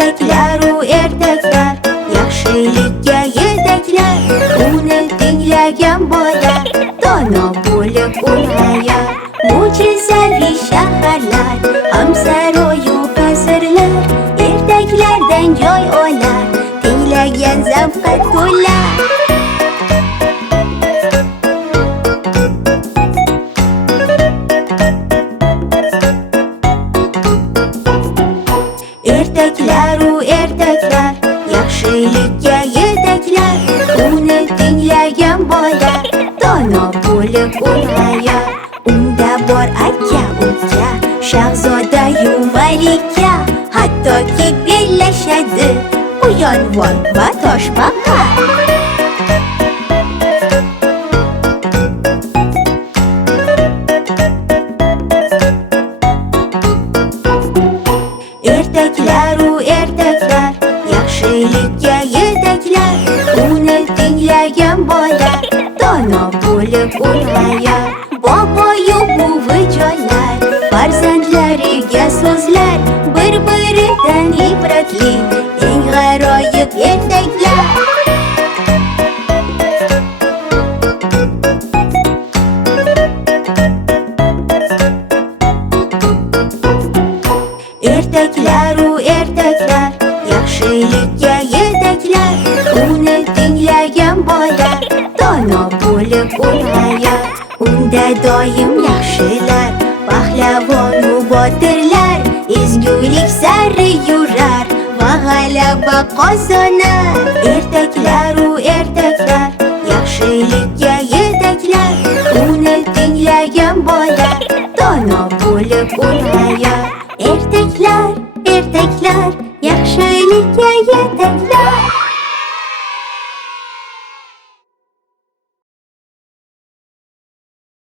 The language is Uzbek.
Ertaklaru ertaklar yaxshilikka yetaklar, uni tinglagan bola dono bo'lib ulg'ayar. Mo'jizaviy shaharlar, hamsaroyu qasrlar ertaklardan joy olar, tinglagan zavqqa to'lar. Ertaklaru ertaklar yaxshilikka yetaklar, uni tinglagan bola dono bo'lib ulg'ayar. Unda bor aka uka, shahzodayu malika, hattoki bellashadi quyonvon va toshbaqa. Ertaklaru ertaklar yaxshilikka yetaklar, uni tinglagan bola dono bo'lib ulg'ayar. Boboyu buvijonlar farzandlariga so'zlar, bir-biridan ibratli eng g'aroyib ertaklar. Ertaklaru ertaklar yaxshilikka yetaklar, uni tinglagan bola dono bo'lib ulg'ayar. Unda doim yaxshilar, pahlavonu botirlar ezgulik sari yurar va g'alaba qozonar. Ertaklaru ertaklar yaxshilikka yetaklar, uni tinglagan bola dono bo'lib ulg'ayar. Ertaklar, ertaklar yaxshilikka yetaklar.